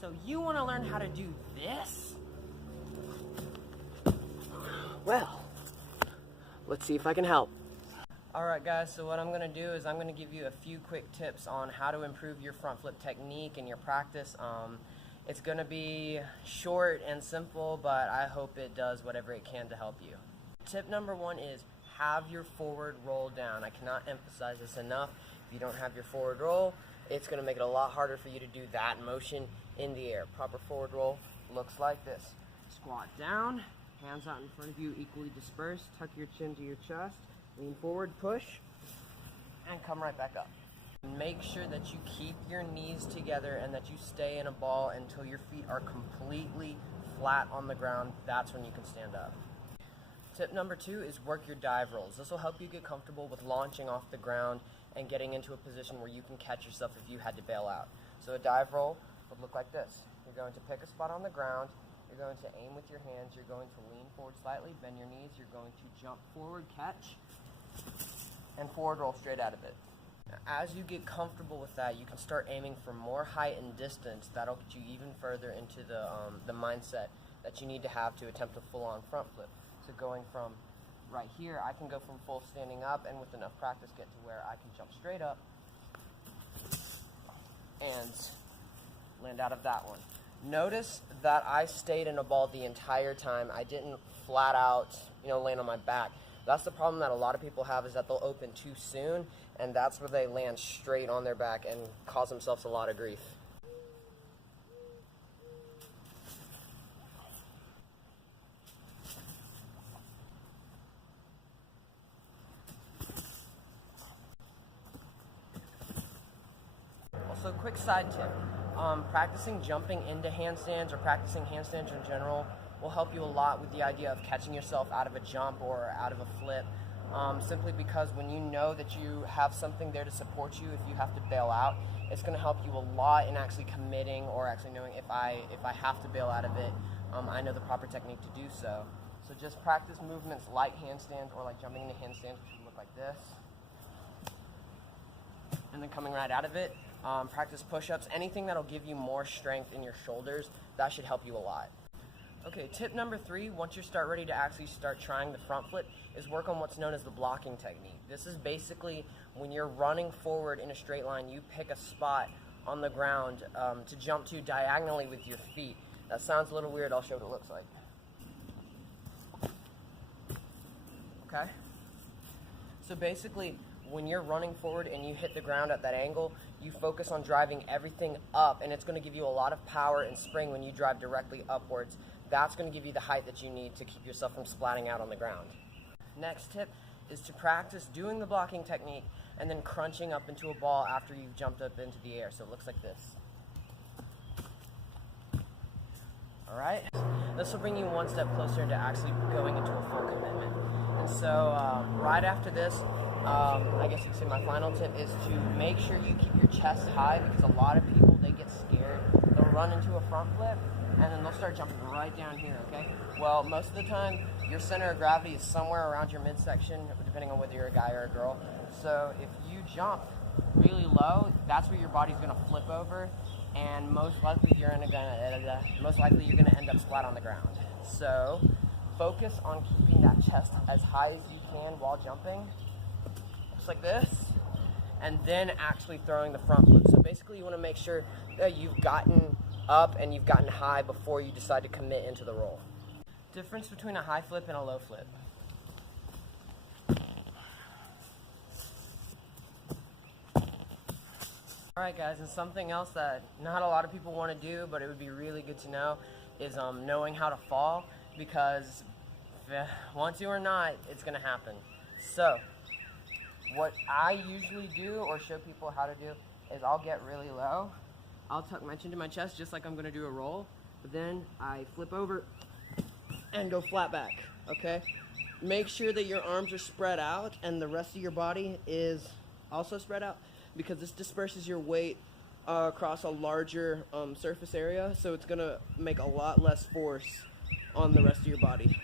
So you want to learn how to do this? Well, let's see if I can help. Alright guys, so what I'm going to do is I'm going to give you a few quick tips on how to improve your front flip technique and your practice. It's going to be short and simple, but I hope it does whatever it can to help you. Tip number one is have your forward roll down. I cannot emphasize this enough. If you don't have your forward roll, it's going to make it a lot harder for you to do that motion in the air. Proper forward roll looks like this. Squat down, hands out in front of you, equally dispersed, tuck your chin to your chest, lean forward, push, and come right back up. Make sure that you keep your knees together and that you stay in a ball until your feet are completely flat on the ground. That's when you can stand up. Tip number two is work your dive rolls. This will help you get comfortable with launching off the ground and getting into a position where you can catch yourself if you had to bail out. So a dive roll would look like this. You're going to pick a spot on the ground. You're going to aim with your hands. You're going to lean forward slightly, bend your knees. You're going to jump forward, catch, and forward roll straight out of it. As you get comfortable with that, you can start aiming for more height and distance. That'll get you even further into the mindset that you need to have to attempt a full-on front flip. So going from right here, I can go from full standing up and with enough practice get to where I can jump straight up and land out of that one. Notice that I stayed in a ball the entire time. I didn't flat out, land on my back. That's the problem that a lot of people have, is that they'll open too soon, and that's where they land straight on their back and cause themselves a lot of grief. Also, quick side tip, practicing jumping into handstands or practicing handstands in general will help you a lot with the idea of catching yourself out of a jump or out of a flip, simply because when you know that you have something there to support you if you have to bail out, it's going to help you a lot in actually committing or actually knowing if I have to bail out of it, I know the proper technique to do so. So just practice movements like handstands or like jumping into handstands, which would look like this, and then coming right out of it. Practice push-ups, anything that'll give you more strength in your shoulders. That should help you a lot. Okay, tip number three, once you start ready to actually start trying the front flip, is work on what's known as the blocking technique. This is basically when you're running forward in a straight line, you pick a spot on the ground to jump to diagonally with your feet. That sounds a little weird. I'll show what it looks like. Okay? So basically, when you're running forward and you hit the ground at that angle, you focus on driving everything up, and it's going to give you a lot of power and spring when you drive directly upwards. That's going to give you the height that you need to keep yourself from splatting out on the ground. Next tip is to practice doing the blocking technique and then crunching up into a ball after you've jumped up into the air. So it looks like this. Alright? This will bring you one step closer to actually going into a full commitment. And so right after this, I guess you could say my final tip is to make sure you keep your chest high, because a lot of people, they get scared. They'll run into a front flip and then they'll start jumping right down here, okay? Well, most of the time, your center of gravity is somewhere around your midsection, depending on whether you're a guy or a girl. So if you jump really low, that's where your body's gonna flip over, and most likely you're gonna end up flat on the ground. So focus on keeping that chest as high as you can while jumping, just like this, and then actually throwing the front flip. So basically you wanna make sure that you've gotten up and you've gotten high before you decide to commit into the roll. Difference between a high flip and a low flip. Alright guys, and something else that not a lot of people want to do, but it would be really good to know, is knowing how to fall, because want to or not, it's going to happen. So, what I usually do or show people how to do is I'll get really low, I'll tuck my chin to my chest just like I'm going to do a roll, but then I flip over and go flat back, okay? Make sure that your arms are spread out and the rest of your body is also spread out, because this disperses your weight across a larger surface area, so it's going to make a lot less force on the rest of your body.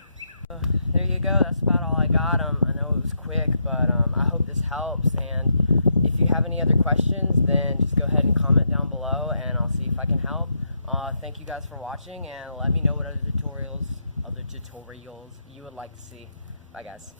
There you go, that's about all I got. I know it was quick, but I hope this helps, and if you have any other questions, then just go ahead and comment down below and I'll see if I can help. Thank you guys for watching, and let me know what other tutorials you would like to see. Bye guys.